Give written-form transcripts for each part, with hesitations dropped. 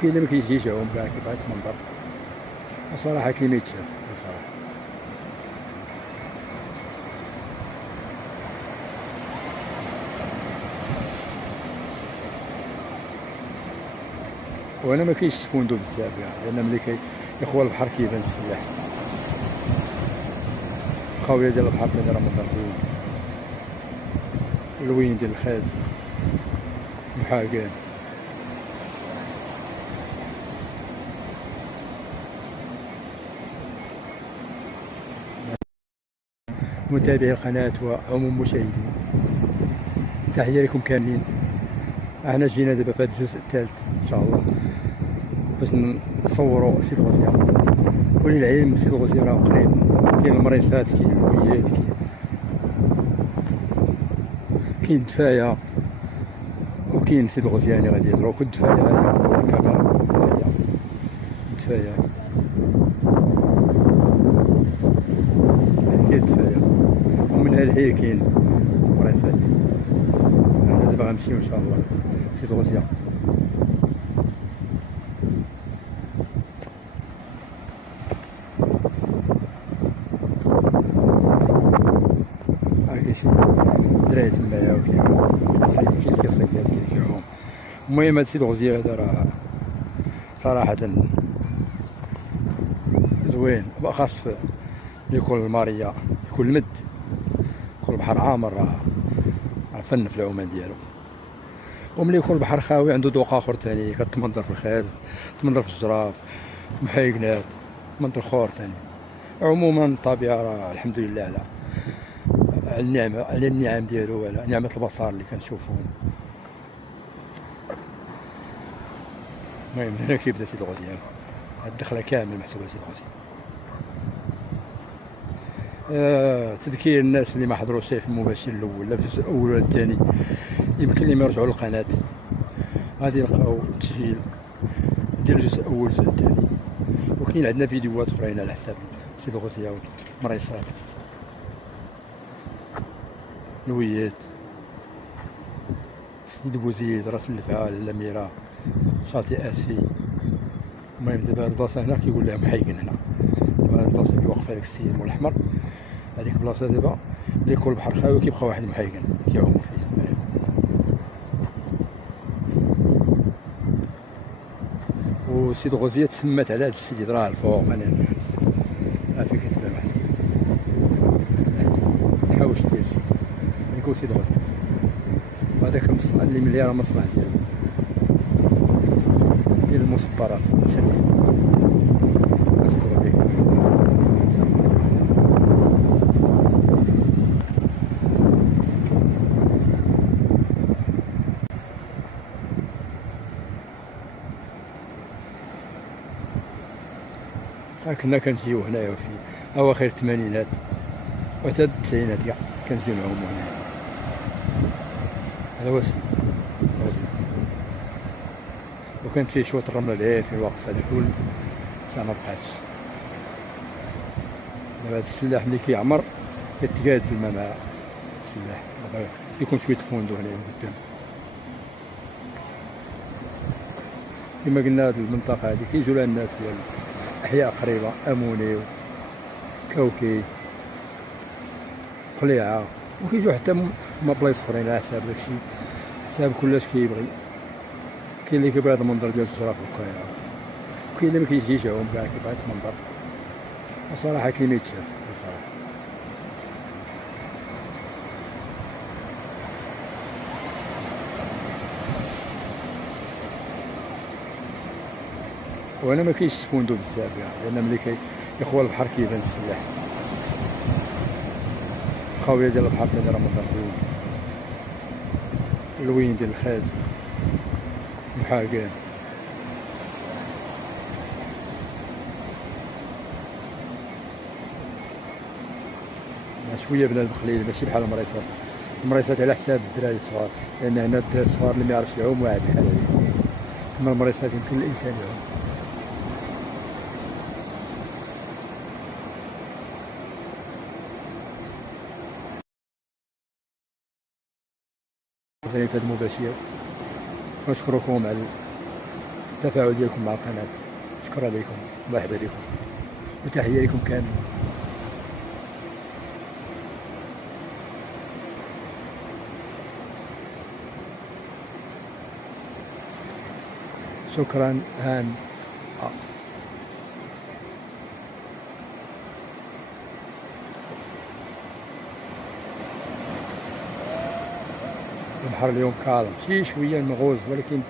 كاين اللي ما كيجيش يعوم كاع كيبغي يتمنظر، وصراحه كاين يتشاف بصراحه. وانا ما كاينش تفوندو بزاف كاع، لان ملي كيخوى البحر كيبان السلاح. الخاويه ديال البحر ثاني راه منظر زوين، الوين ديال الخاز محاكان. متابعي القناه وعموم مشاهدين، تحيه لكم كاملين. احنا جينا دابا في هذا الجزء الثالث ان شاء الله باش نصوروا سيد غوزيه. وللعلم سيد غوزيه راه قريب، كاين المريسات، كاين الوليات، كاين دفايه، وكاين سيد غوزياني غادي يهضروا. كنت دفايه هاهي الكاميرا، هاهي دفايه، كاين دفايه، ومن هذه كاين مريسات. انا دابا غنمشيو ان شاء الله سيد غوزيه. شي دراري تمايا كيصيد، كاين اللي كيصيد، كاين اللي كيعوم. المهم هاد سيد غوزيه هذا راه صراحة زوين، بالاخص ملي يكون الماريا، يكون المد، يكون البحر عامر، راه فن في العومان ديالو. وملي يكون البحر خاوي عنده ذوق اخر ثاني، كتمنظر في الخيل، تمنظر في الجراف، محايقنات، منظر اخر ثاني. عموما الطبيعة راه الحمد لله على النعمة، على النعم ديالو، على نعمة البصر اللي كنشوفهم. المهم هنا كيبدا سيد غوزيه، هاد الدخلة كامل محسوبة سيد غوزيه. تذكير الناس اللي ما حضروش في المباشر الاول، لا في الجزء الاول ولا الثاني، يمكن لهم يرجعوا للقناة، غادي يلقاو التسجيل ديال الجزء الاول والجزء الثاني. وكاين عندنا فيديوهات اخرين على حساب سيد غوزيه، مريصات، الويات، سيد بوزيد، راس الفعال، الاميره، شاطئ اسفي. المهم دابا هاد البلاصه هنا كيقول لها محيقن. هنا دابا هاد البلاصه اللي واقف هذاك السيد مول الاحمر، هذيك البلاصه دابا ملي يكون البحر خاوي كيبقى واحد محيقن كيعوموا فيه تمايا. وسيد غوزيه تسمات على هاد السيد، راه الفوق انا فين كتبان واحد الحوش ديال السيد، هذيك هو سيد غوزيه. وهذاك المصنع اللي ملي راه مصنع ديال المصبرات سميت سيد غوزيه. كنا كنجيو هنايا في اواخر الثمانينات وحتى التسعينات كاع كنجيو نعومو هنا. هذا هو السيد غوزيه، وكانت فيه شويه الرمله اللي في الوقف هذاك الولد، بصح ما بقاتش. دابا هاد السلاح ملي كيعمر كيتقاد الماء مع السلاح، دابا كيكون شويه فوندو هنايا قدام. كما قلنا هاد المنطقه هادي كيجيو لها الناس ديال احياء قريبه، اموني، كوكي، قليعه، وكيجيو حتى من بلايص اخرين على حساب داكشي، حساب كلش كيبغي. كاين اللي كيبغي هاد المنظر ديال الجراف والقليعه، وكاين اللي ما كيجيش يعوم كاع كيبغي يتمنظر، وصراحه كاين يتشاف بصراحه. وانا ما كاينش تفوندو بزاف كاع، لان ملي كيخوى البحر كيبان السلاح. الخاويه ديال البحر ثاني راه منظر زوين، الوين ديال الخاز محاكان. شويه بنادم قليل، ماشي بحال المريسات. المريسات على حساب الدراري الصغار، لان هنا الدراري الصغار اللي ما يعرفش يعوم واعر بحال هذا، تما المريسات يمكن الانسان يعوم. في هذا المباشر، ونشكركم على التفاعل ديالكم مع القناة. شكرا لكم، مرحبا بكم، وتحية لكم كامل. شكرا هان. البحر اليوم كالم، شي شوية مغوز ولكن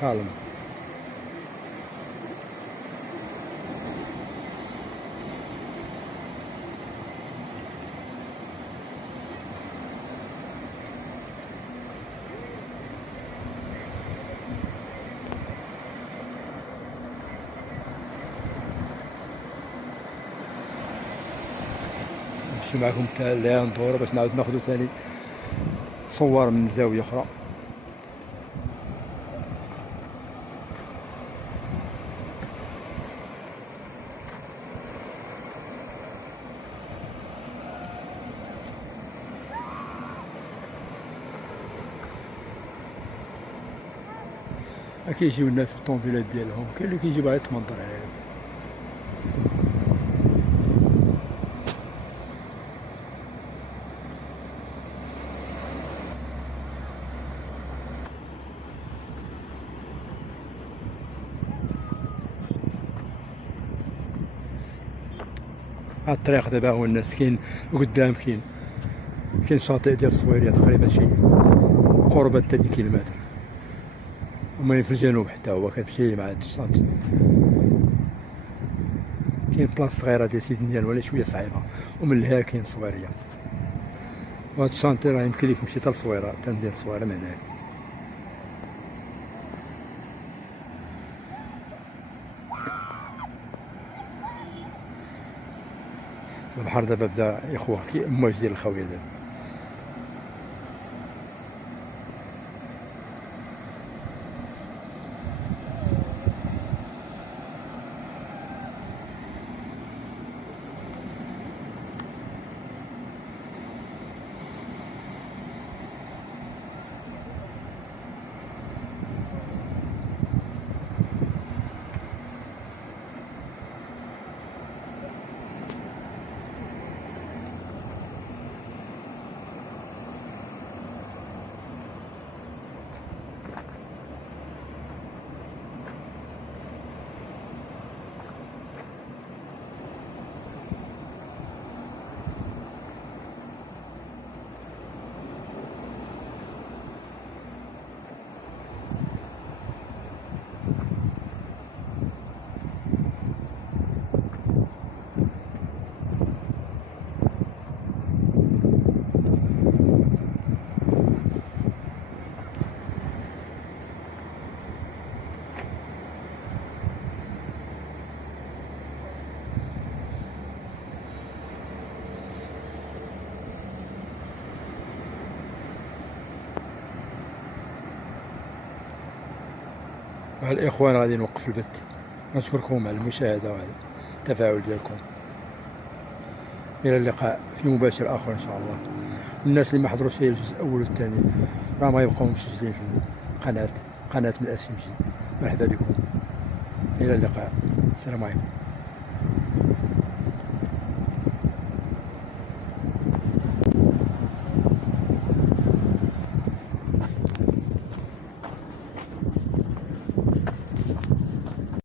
كالم. نمشي معكم حتى ندورو باش نعاود ناخدو تاني صور من زاوية أخرى. كيجيو الناس بالطونفيلات ديالهم، كاين اللي كيجي باغي يتمنظر عليهم. هاد الطريق دابا هو الناس كاين قدام، كاين شاطئ ديال الصويرية تقريبا شي قرابة 30 كيلومتر، وماين في الجنوب حتى هو كتمشي مع هاد الشاطئ. كاين بلاص صغيرة ديال سيدي نيال ولا شوية صعيبة، ومن لهيه كاين صويرية. وهاد الشاطئ راه يمكن ليك تمشي حتى للصويرة، حتى لمدينة الصويرة من هنايا. البحر دابا بدا يخوى الموج ديال الخاوية دابا. الإخوان غادي نوقف البث. نشكركم على المشاهدة وعلى التفاعل ديالكم. إلى اللقاء في مباشر آخر إن شاء الله. الناس اللي ما حضروش الجزء الأول والثاني راه ما يبقاو مسجلين في القناة، قناة من SMG. مرحبا بكم، إلى اللقاء، السلام عليكم.